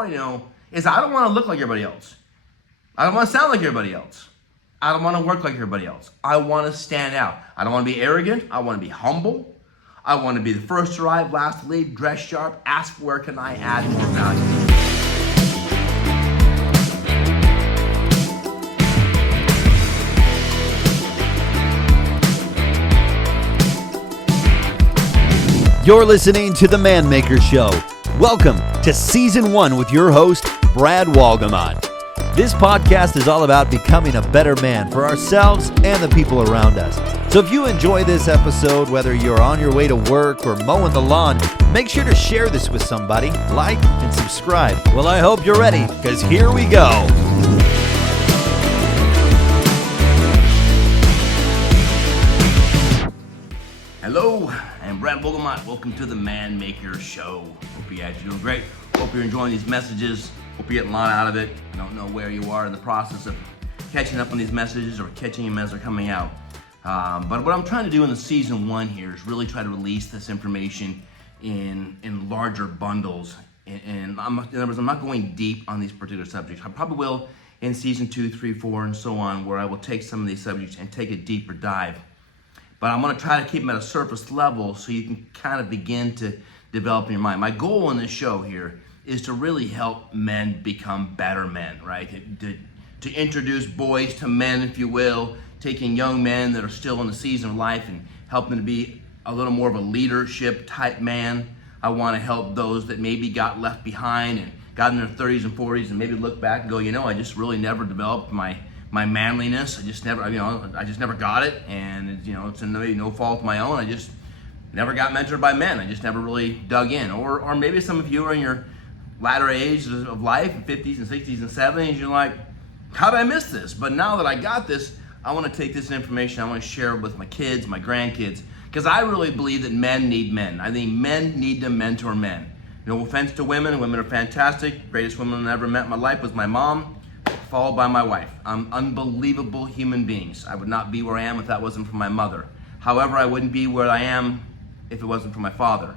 all I know is I don't want to look like everybody else. I don't want to sound like everybody else. I don't want to work like everybody else. I want to stand out. I don't want to be arrogant. I want to be humble. I want to be the first to arrive, last to leave, dress sharp, ask where can I add more value. You're listening to The Man Maker Show. Welcome to Season 1 with your host, Brad Walgamot. This podcast is all about becoming a better man for ourselves and the people around us. So if you enjoy this episode, whether you're on your way to work or mowing the lawn, make sure to share this with somebody, like, and subscribe. Well, I hope you're ready, because here we go. Hello, I'm Brad Walgamot. Welcome to the Man Maker Show. Hope you guys are doing great. Hope you're enjoying these messages. Hope you're getting a lot out of it. I don't know where you are in the process of catching up on these messages or catching them as they're coming out. But what I'm trying to do in the Season 1 here is really try to release this information in larger bundles. And in other words, I'm not going deep on these particular subjects. I probably will in Season 2, 3, 4, and so on, where I will take some of these subjects and take a deeper dive. But I'm going to try to keep them at a surface level so you can kind of begin to develop in your mind. My goal in this show here is to really help men become better men, right? To introduce boys to men, if you will, taking young men that are still in the season of life and helping them to be a little more of a leadership type man. I want to help those that maybe got left behind and got in their 30s and 40s and maybe look back and go, I just really never developed my manliness. I just never got it, and it's maybe no fault of my own. I just never got mentored by men. I just never really dug in. Or maybe some of you are in your latter age of life, 50s and 60s and 70s, you're like, how did I miss this? But now that I got this, I want to take this information, I want to share it with my kids, my grandkids, because I really believe that men need men. I think men need to mentor men. No offense to women. Women are fantastic. Greatest woman I ever met in my life was my mom, followed by my wife. Unbelievable human beings. I would not be where I am if that wasn't for my mother. However, I wouldn't be where I am if it wasn't for my father.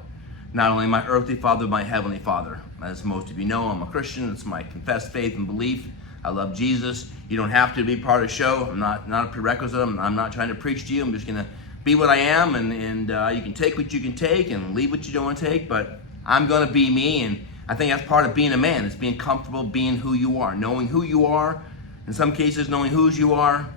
Not only my earthly father, but my heavenly father. As most of you know, I'm a Christian. It's my confessed faith and belief. I love Jesus. You don't have to be part of the show. I'm not a prerequisite. I'm not trying to preach to you. I'm just going to be what I am, and you can take what you can take and leave what you don't want to take, but I'm going to be me, and I think that's part of being a man. It's being comfortable being who you are, knowing who you are, in some cases knowing whose you are,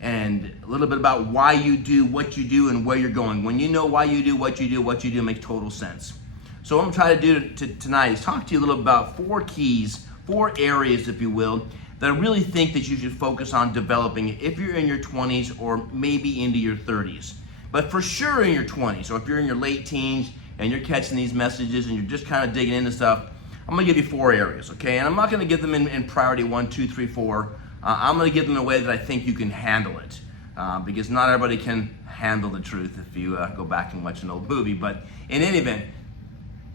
and a little bit about why you do what you do and where you're going. When you know why you do what you do, what you do makes total sense. So what I'm trying to do tonight is talk to you a little about 4 keys, 4 areas, if you will, that I really think that you should focus on developing if you're in your 20s or maybe into your 30s. But for sure in your 20s, or if you're in your late teens and you're catching these messages and you're just kind of digging into stuff, I'm going to give you 4 areas, okay? And I'm not going to give them in priority 1, 2, 3, 4. I'm going to give them in a way that I think you can handle it, because not everybody can handle the truth if you go back and watch an old movie. But in any event,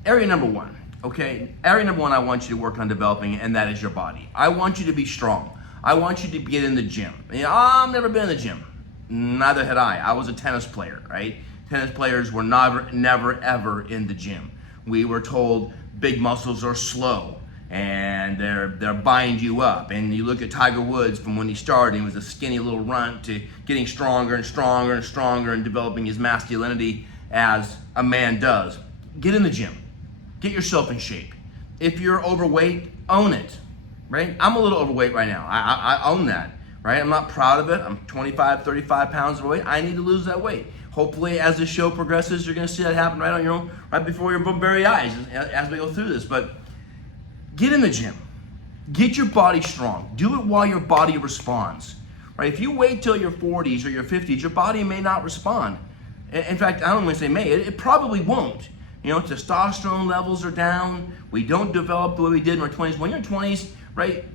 area number 1, okay? Area number 1 I want you to work on developing, and that is your body. I want you to be strong. I want you to get in the gym. I've never been in the gym. Neither had I. I was a tennis player, right? Tennis players were never, ever in the gym. We were told big muscles are slow and they're bind you up. And you look at Tiger Woods from when he started, he was a skinny little runt to getting stronger and stronger and stronger and developing his masculinity as a man does. Get in the gym. Get yourself in shape. If you're overweight, own it, right? I'm a little overweight right now. I own that, right? I'm not proud of it. I'm 25, 35 pounds overweight. I need to lose that weight. Hopefully, as the show progresses, you're going to see that happen right on your own, right before your very eyes as we go through this. But get in the gym. Get your body strong. Do it while your body responds, right? If you wait till your 40s or your 50s, your body may not respond. In fact, I don't want to say may. It probably won't. Testosterone levels are down. We don't develop the way we did in our 20s. When you're in your 20s, right,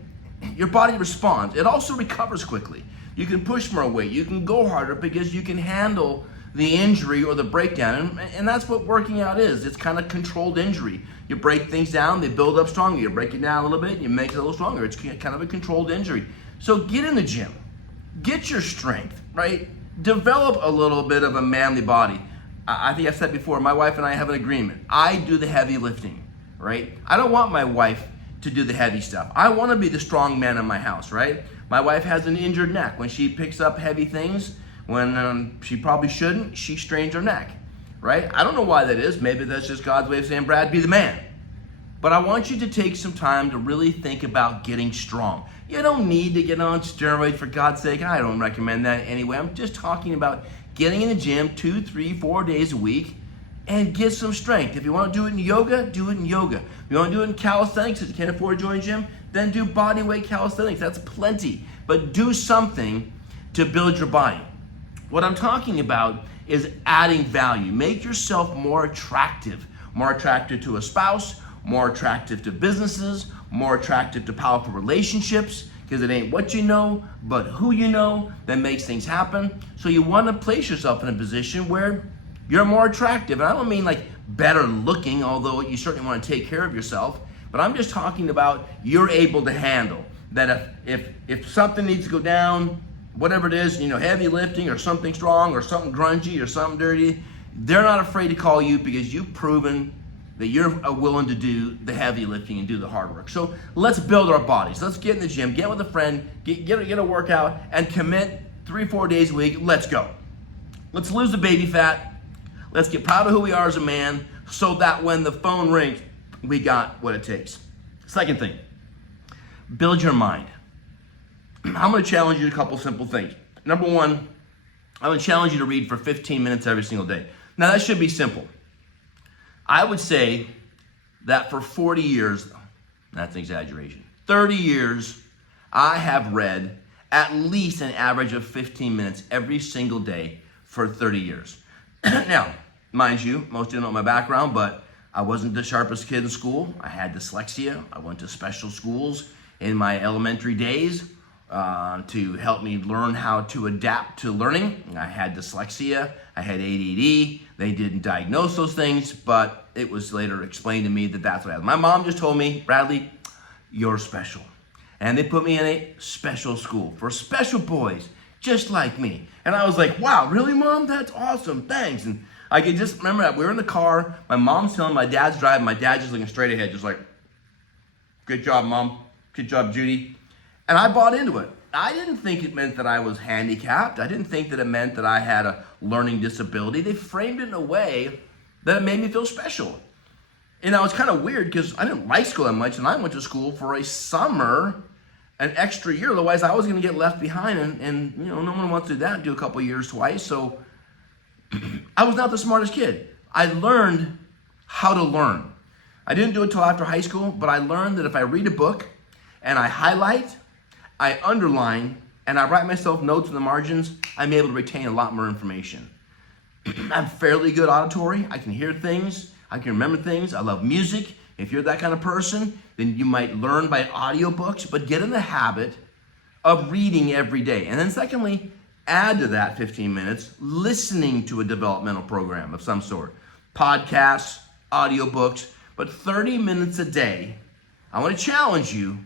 your body responds. It also recovers quickly. You can push more weight. You can go harder because you can handle the injury or the breakdown. And that's what working out is. It's kind of controlled injury. You break things down, they build up stronger. You break it down a little bit, you make it a little stronger. It's kind of a controlled injury. So get in the gym. Get your strength, right? Develop a little bit of a manly body. I think I've said before, my wife and I have an agreement. I do the heavy lifting, right? I don't want my wife to do the heavy stuff. I want to be the strong man in my house, right? My wife has an injured neck. When she picks up heavy things, when she probably shouldn't, she strains her neck, right? I don't know why that is. Maybe that's just God's way of saying, Brad, be the man. But I want you to take some time to really think about getting strong. You don't need to get on steroids, for God's sake. I don't recommend that anyway. I'm just talking about getting in the gym 2, 3, 4 days a week and get some strength. If you want to do it in yoga, do it in yoga. If you want to do it in calisthenics, if you can't afford to join a gym, then do body weight calisthenics. That's plenty. But do something to build your body. What I'm talking about is adding value. Make yourself more attractive to a spouse, more attractive to businesses, more attractive to powerful relationships, because it ain't what you know, but who you know that makes things happen. So you want to place yourself in a position where you're more attractive. And I don't mean like better looking, although you certainly want to take care of yourself, but I'm just talking about you're able to handle that. If something needs to go down, whatever it is, heavy lifting or something strong or something grungy or something dirty, they're not afraid to call you because you've proven that you're willing to do the heavy lifting and do the hard work. So let's build our bodies. Let's get in the gym, get with a friend, get a workout, and commit 3-4 days a week. Let's go. Let's lose the baby fat. Let's get proud of who we are as a man so that when the phone rings, we got what it takes. Second thing, build your mind. I'm going to challenge you to a couple simple things. Number one, I'm going to challenge you to read for 15 minutes every single day. Now that should be simple. I would say that for 40 years, that's an exaggeration, 30 years, I have read at least an average of 15 minutes every single day for 30 years. Now, mind you, most of you know my background, but I wasn't the sharpest kid in school. I had dyslexia. I went to special schools in my elementary days to help me learn how to adapt to learning. I had dyslexia. I had ADD. They didn't diagnose those things, but it was later explained to me that that's what I had. My mom just told me, Bradley, you're special. And they put me in a special school for special boys, just like me. And I was like, wow, really, Mom? That's awesome, thanks. And I could just remember that we were in the car, my mom's telling, my dad's driving, my dad's just looking straight ahead, just like, good job, Mom. Good job, Judy. And I bought into it. I didn't think it meant that I was handicapped. I didn't think that it meant that I had a learning disability. They framed it in a way that it made me feel special. And that was kind of weird because I didn't like school that much, and I went to school for a summer, an extra year. Otherwise, I was going to get left behind, and no one wants to do that, do a couple years twice. So I was not the smartest kid. I learned how to learn. I didn't do it till after high school, but I learned that if I read a book and I highlight, I underline, and I write myself notes in the margins, I'm able to retain a lot more information. I'm fairly good auditory. I can hear things. I can remember things. I love music. If you're that kind of person, then you might learn by audiobooks, but get in the habit of reading every day. And then secondly, add to that 15 minutes listening to a developmental program of some sort. Podcasts, audiobooks, but 30 minutes a day. I want to challenge you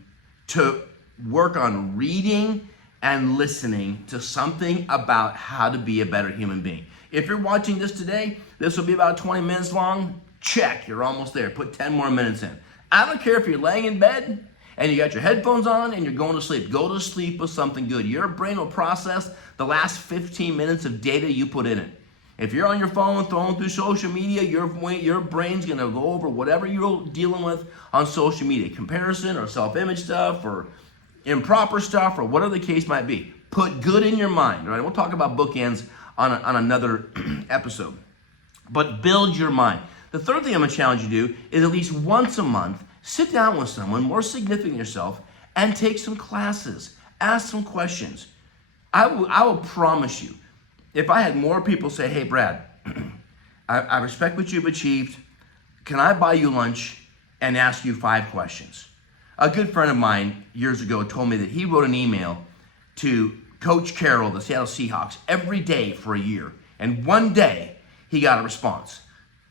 to work on reading and listening to something about how to be a better human being. If you're watching this today, this will be about 20 minutes long. Check, you're almost there. Put 10 more minutes in. I don't care if you're laying in bed and you got your headphones on and you're going to sleep. Go to sleep with something good. Your brain will process the last 15 minutes of data you put in it. If you're on your phone throwing through social media, your brain's going to go over whatever you're dealing with on social media. Comparison or self-image stuff or improper stuff or whatever the case might be. Put good in your mind. All right, we'll talk about bookends on another episode. But build your mind. The third thing I'm going to challenge you to do is at least once a month, sit down with someone more significant than yourself and take some classes. Ask some questions. I will promise you, if I had more people say, hey, Brad, I respect what you've achieved. Can I buy you lunch and ask you 5 questions? A good friend of mine years ago told me that he wrote an email to Coach Carroll, the Seattle Seahawks, every day for a year. And one day he got a response.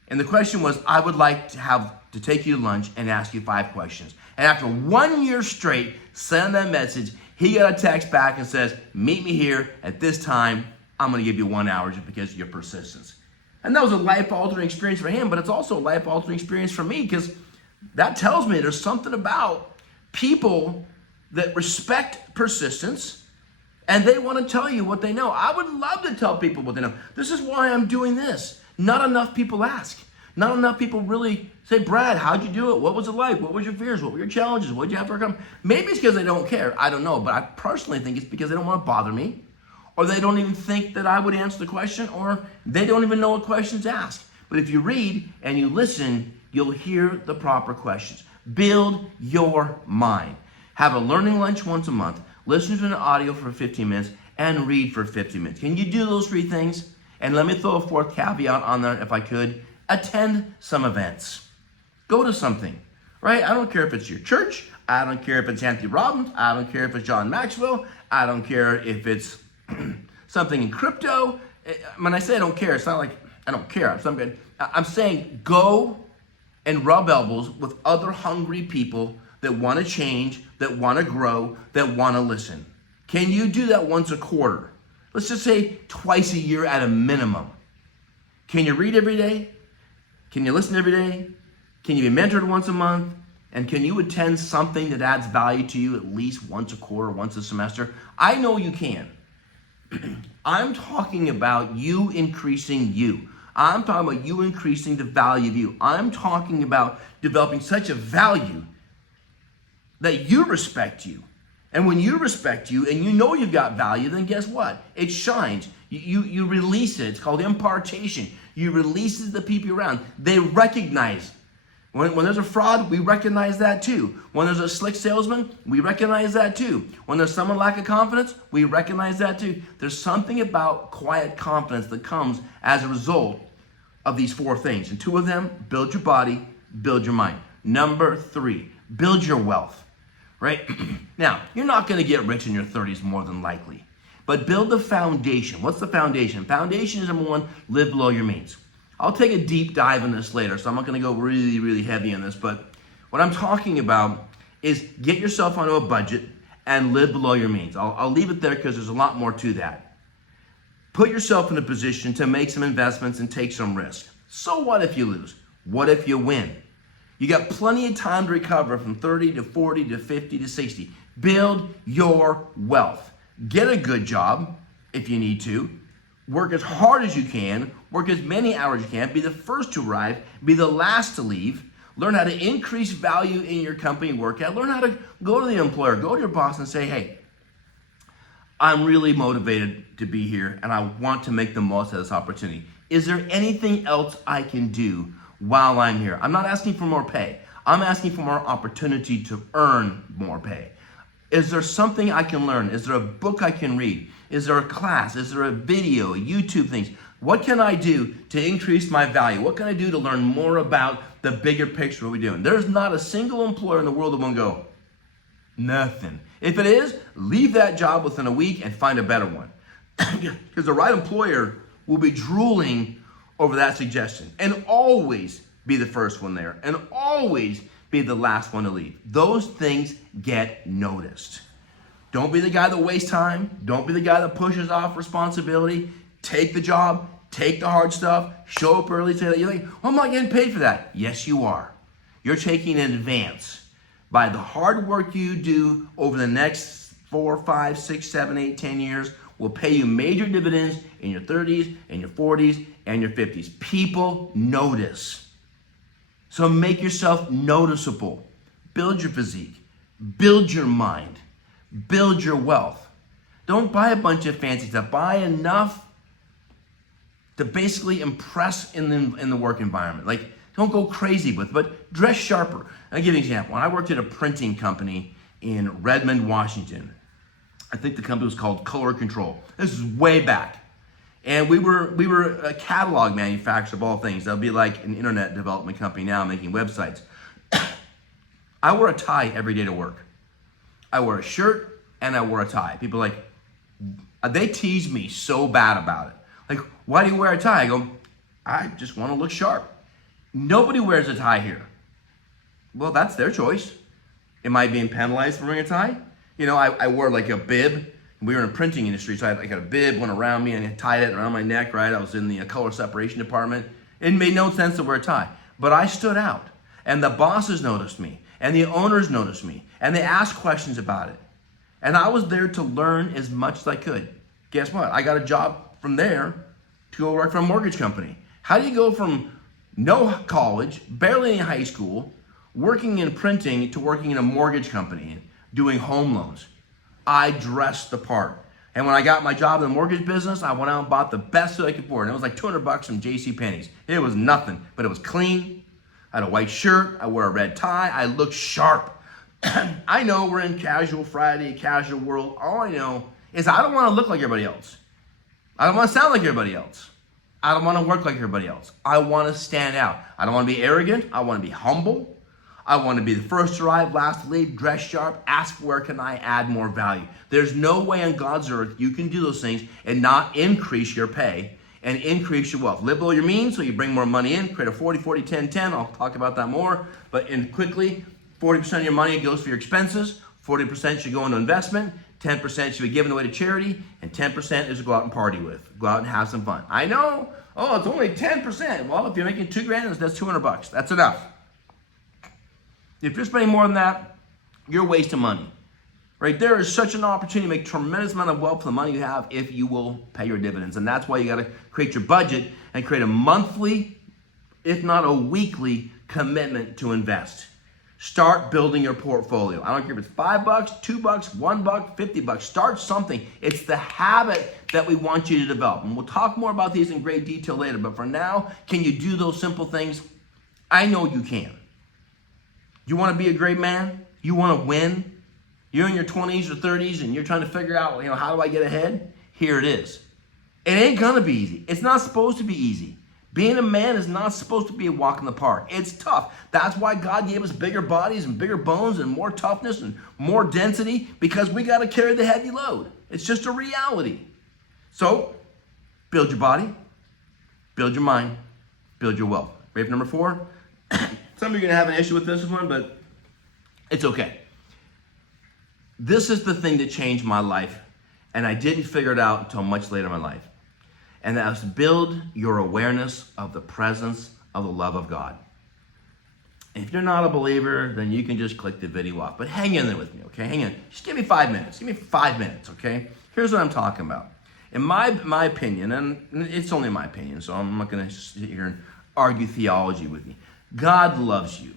And the question was, I would like to take you to lunch and ask you 5 questions. And after 1 year straight sending that message, he got a text back and says, meet me here at this time. I'm going to give you 1 hour just because of your persistence. And that was a life-altering experience for him, but it's also a life-altering experience for me because that tells me there's something about people that respect persistence, and they want to tell you what they know. I would love to tell people what they know. This is why I'm doing this. Not enough people ask. Not enough people really say, Brad, how'd you do it? What was it like? What was your fears? What were your challenges? What did you have to overcome? Maybe it's because they don't care. I don't know. But I personally think it's because they don't want to bother me, or they don't even think that I would answer the question, or they don't even know what questions ask. But if you read and you listen, you'll hear the proper questions. Build your mind. Have a learning lunch once a month, listen to an audio for 15 minutes, and read for 50 minutes. Can you do those 3 things? And let me throw a 4th caveat on there if I could. Attend some events. Go to something, right? I don't care if it's your church. I don't care if it's Anthony Robbins. I don't care if it's John Maxwell. I don't care if it's something in crypto. When I say I don't care, it's not like I don't care. I'm saying go and rub elbows with other hungry people that want to change, that want to grow, that want to listen. Can you do that once a quarter? Let's just say twice a year at a minimum. Can you read every day? Can you listen every day? Can you be mentored once a month? And can you attend something that adds value to you at least once a quarter, once a semester? I know you can. I'm talking about you increasing you. I'm talking about you increasing the value of you. I'm talking about developing such a value that you respect you. And when you respect you and you know you've got value, then guess what? It shines. You release it. It's called impartation. You release it to the people around. They recognize. When there's a fraud, we recognize that too. When there's a slick salesman, we recognize that too. When there's someone lack of confidence, we recognize that too. There's something about quiet confidence that comes as a result of these 4 things. And 2 of them, build your body, build your mind. Number 3, build your wealth, right? Now, you're not going to get rich in your 30s more than likely. But build the foundation. What's the foundation? Foundation is number 1, live below your means. I'll take a deep dive in this later, so I'm not going to go really, really heavy on this. But what I'm talking about is get yourself onto a budget and live below your means. I'll leave it there because there's a lot more to that. Put yourself in a position to make some investments and take some risk. So what if you lose? What if you win? You got plenty of time to recover from 30 to 40 to 50 to 60. Build your wealth. Get a good job if you need to. Work as hard as you can. Work as many hours as you can. Be the first to arrive. Be the last to leave. Learn how to increase value in your company work at. Learn how to go to the employer, go to your boss and say, hey, I'm really motivated to be here and I want to make the most of this opportunity. Is there anything else I can do while I'm here? I'm not asking for more pay. I'm asking for more opportunity to earn more pay. Is there something I can learn? Is there a book I can read? Is there a class? Is there a video, YouTube things? What can I do to increase my value? What can I do to learn more about the bigger picture of what we're doing? There's not a single employer in the world that won't go, nothing. If it is, leave that job within a week and find a better one. Because the right employer will be drooling over that suggestion and always be the first one there and always be the last one to leave. Those things get noticed. Don't be the guy that wastes time. Don't be the guy that pushes off responsibility. Take the job, take the hard stuff, show up early, say that you're like, well, I'm not getting paid for that. Yes, you are. You're taking an advance by the hard work you do over the next 4, 5, 6, 7, 8, 10 years will pay you major dividends in your 30s and your 40s and your 50s. People notice. So make yourself noticeable. Build your physique. Build your mind. Build your wealth. Don't buy a bunch of fancy stuff. Buy enough to basically impress in the work environment. Like, don't go crazy with it, but dress sharper. I'll give you an example. When I worked at a printing company in Redmond, Washington, I think the company was called Color Control. This is way back. And we were a catalog manufacturer of all things. That would be like an internet development company now making websites. I wore a tie every day to work. I wore a shirt and I wore a tie. People are like, they tease me so bad about it. Like, why do you wear a tie? I go, I just want to look sharp. Nobody wears a tie here. Well, that's their choice. Am I being penalized for wearing a tie? You know, I wore like a bib. We were in the printing industry, so I had a bib went around me and I tied it around my neck, right? I was in the color separation department. It made no sense to wear a tie, but I stood out. And the bosses noticed me, and the owners noticed me, And they asked questions about it. And I was there to learn as much as I could. Guess what? I got a job from there to go work for a mortgage company. How do you go from no college, barely in high school, working in printing to working in a mortgage company, doing home loans? I dressed the part. And when I got my job in the mortgage business, I went out and bought the best that I could afford. And it was like $200 from JCPenney's. It was nothing, but it was clean. I had a white shirt. I wore a red tie. I looked sharp. I know we're in casual Friday, casual world. All I know is I don't want to look like everybody else. I don't want to sound like everybody else. I don't want to work like everybody else. I want to stand out. I don't want to be arrogant. I want to be humble. I want to be the first to arrive, last to leave, dress sharp, ask where can I add more value. There's no way on God's earth you can do those things and not increase your pay and increase your wealth. Live below your means so you bring more money in, create a 40-40-10-10. I'll talk about that more. But quickly, 40% of your money goes for your expenses, 40% should go into investment, 10% should be given away to charity, and 10% is to go out and party with. Go out and have some fun. I know, it's only 10%. Well, if you're making $2,000, that's $200. That's enough. If you're spending more than that, you're wasting money. Right? There is such an opportunity to make tremendous amount of wealth for the money you have if you will pay your dividends. And that's why you got to create your budget and create a monthly, if not a weekly, commitment to invest. Start building your portfolio. I don't care if it's $5, $2, $1, $50. Start something. It's the habit that we want you to develop. And we'll talk more about these in great detail later. But for now, can you do those simple things? I know you can. You want to be a great man? You want to win? You're in your 20s or 30s and you're trying to figure out, how do I get ahead? Here it is. It ain't gonna be easy. It's not supposed to be easy. Being a man is not supposed to be a walk in the park. It's tough. That's why God gave us bigger bodies and bigger bones and more toughness and more density, because we got to carry the heavy load. It's just a reality. So, build your body, build your mind, build your wealth. Ready for number 4? Some of you are going to have an issue with this one, but it's okay. This is the thing that changed my life, and I didn't figure it out until much later in my life. And that was to build your awareness of the presence of the love of God. If you're not a believer, then you can just click the video off. But hang in there with me, okay? Hang in. Just give me 5 minutes. Give me 5 minutes, okay? Here's what I'm talking about. In my opinion, and it's only my opinion, so I'm not going to sit here and argue theology with you. God loves you.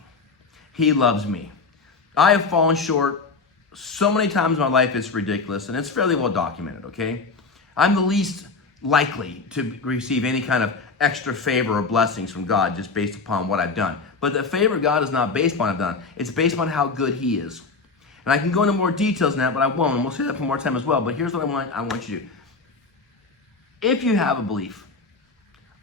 He loves me. I have fallen short so many times in my life, it's ridiculous, and it's fairly well documented, okay? I'm the least likely to receive any kind of extra favor or blessings from God just based upon what I've done. But the favor of God is not based upon what I've done. It's based upon how good He is. And I can go into more details than that, but I won't, and we'll say that for more time as well. But here's what I want you to do. If you have a belief,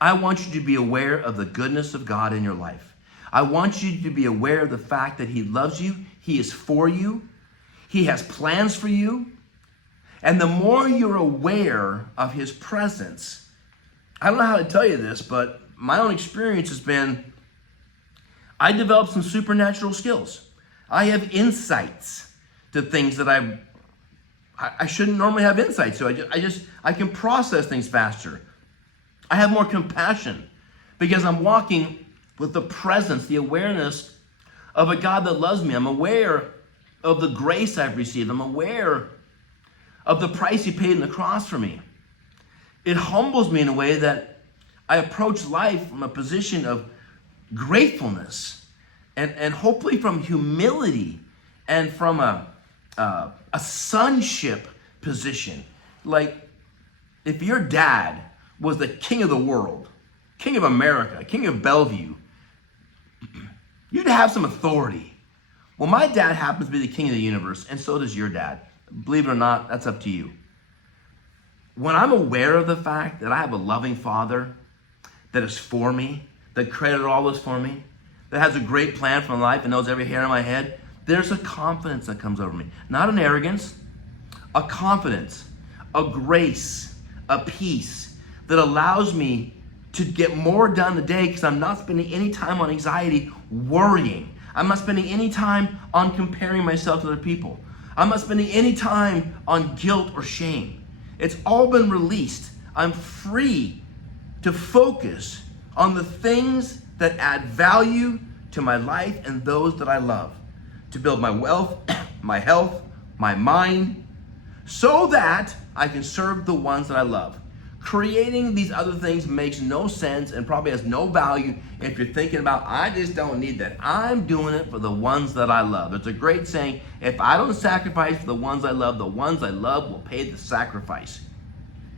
I want you to be aware of the goodness of God in your life. I want you to be aware of the fact that He loves you, He is for you, He has plans for you. And the more you're aware of His presence, I don't know how to tell you this, but my own experience has been, I developed some supernatural skills. I have insights to things that I shouldn't normally have insights to. I can process things faster. I have more compassion because I'm walking with the presence, the awareness of a God that loves me. I'm aware of the grace I've received. I'm aware of the price He paid on the cross for me. It humbles me in a way that I approach life from a position of gratefulness and hopefully from humility and from a sonship position. Like if your dad was the king of the world, king of America, king of Bellevue, you'd have some authority. Well, my dad happens to be the king of the universe, and so does your dad. Believe it or not, that's up to you. When I'm aware of the fact that I have a loving Father that is for me, that created all this for me, that has a great plan for my life and knows every hair on my head, there's a confidence that comes over me. Not an arrogance, a confidence, a grace, a peace that allows me to get more done today because I'm not spending any time on anxiety worrying. I'm not spending any time on comparing myself to other people. I'm not spending any time on guilt or shame. It's all been released. I'm free to focus on the things that add value to my life and those that I love. to build my wealth, my health, my mind, so that I can serve the ones that I love. Creating these other things makes no sense and probably has no value if you're thinking about, I just don't need that. I'm doing it for the ones that I love. It's a great saying, if I don't sacrifice for the ones I love will pay the sacrifice.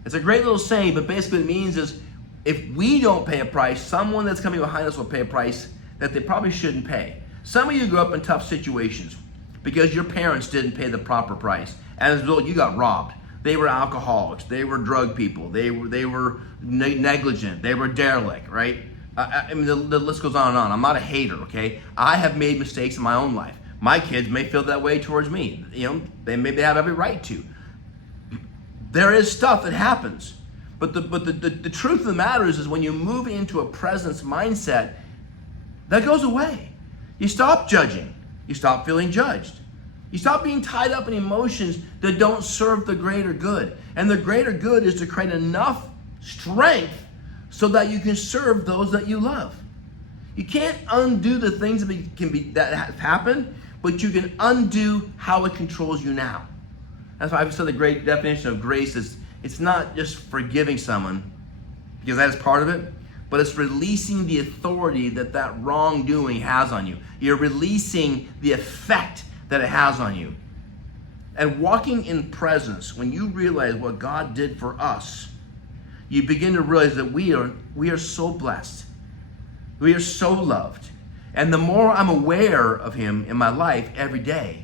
It's a great little saying, but basically what it means is, if we don't pay a price, someone that's coming behind us will pay a price that they probably shouldn't pay. Some of you grew up in tough situations because your parents didn't pay the proper price. And as a result, you got robbed. They were alcoholics, they were drug people, they were negligent, they were derelict, right? I mean, the list goes on and on. I'm not a hater, okay? I have made mistakes in my own life. My kids may feel that way towards me. You know, they have every right to. There is stuff that happens. But the truth of the matter is when you move into a presence mindset, that goes away. You stop judging. You stop feeling judged. You stop being tied up in emotions that don't serve the greater good. And the greater good is to create enough strength so that you can serve those that you love. You can't undo the things that have happened, but you can undo how it controls you now. That's why I've said the great definition of grace is it's not just forgiving someone, because that is part of it, but it's releasing the authority that wrongdoing has on you. You're releasing the effect that it has on you. And walking in presence, when you realize what God did for us, you begin to realize that we are so blessed. We are so loved. And the more I'm aware of Him in my life every day,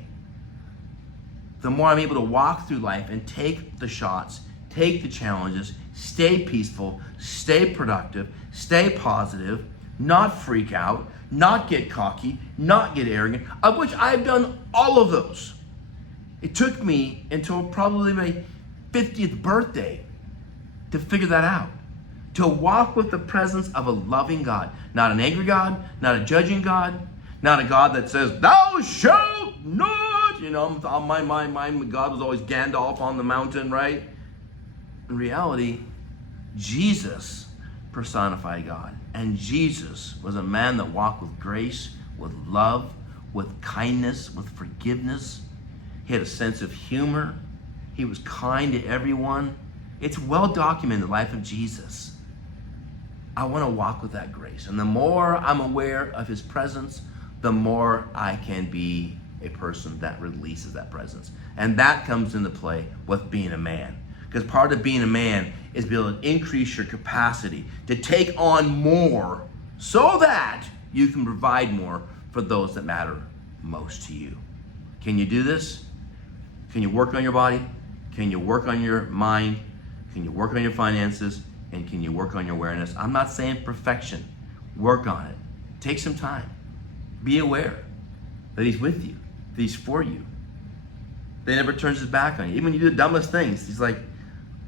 the more I'm able to walk through life and take the shots, take the challenges, stay peaceful, stay productive, stay positive, not freak out, not get cocky, not get arrogant, of which I've done all of those. It took me until probably my 50th birthday to figure that out. To walk with the presence of a loving God. Not an angry God, not a judging God, not a God that says, thou shalt not. You know, on my mind, God was always Gandalf on the mountain, right? In reality, Jesus personified God. And Jesus was a man that walked with grace, with love, with kindness, with forgiveness. He had a sense of humor. He was kind to everyone. It's well documented in the life of Jesus. I want to walk with that grace. And the more I'm aware of His presence, the more I can be a person that releases that presence. And that comes into play with being a man. Because part of being a man is being able to increase your capacity to take on more so that you can provide more for those that matter most to you. Can you do this? Can you work on your body? Can you work on your mind? Can you work on your finances? And can you work on your awareness? I'm not saying perfection. Work on it. Take some time. Be aware that He's with you, that He's for you. That He never turns His back on you. Even when you do the dumbest things, He's like,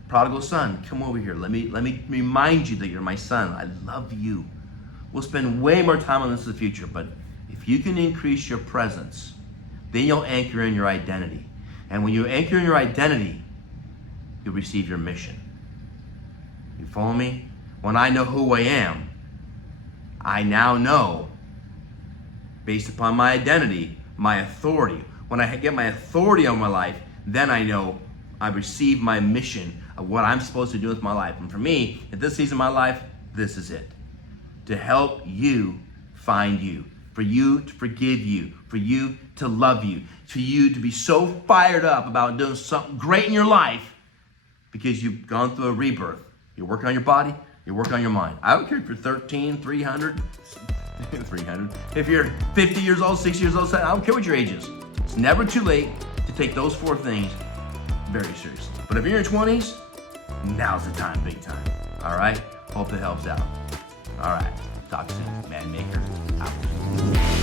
prodigal son, come over here. Let me remind you that you're my son. I love you. We'll spend way more time on this in the future, but if you can increase your presence, then you'll anchor in your identity. And when you anchor in your identity, you'll receive your mission. You follow me? When I know who I am, I now know, based upon my identity, my authority. When I get my authority on my life, then I know I've received my mission of what I'm supposed to do with my life. And for me, at this season of my life, this is it. To help you find you. For you to forgive you. For you to love you. For you to be so fired up about doing something great in your life because you've gone through a rebirth. You're working on your body. You're working on your mind. I don't care if you're 13, 300. If you're 50 years old, 60 years old, I don't care what your age is. It's never too late to take those 4 things very seriously. But if you're in your 20s, now's the time, big time. All right? Hope that helps out. All right. Talk soon. Man Maker out.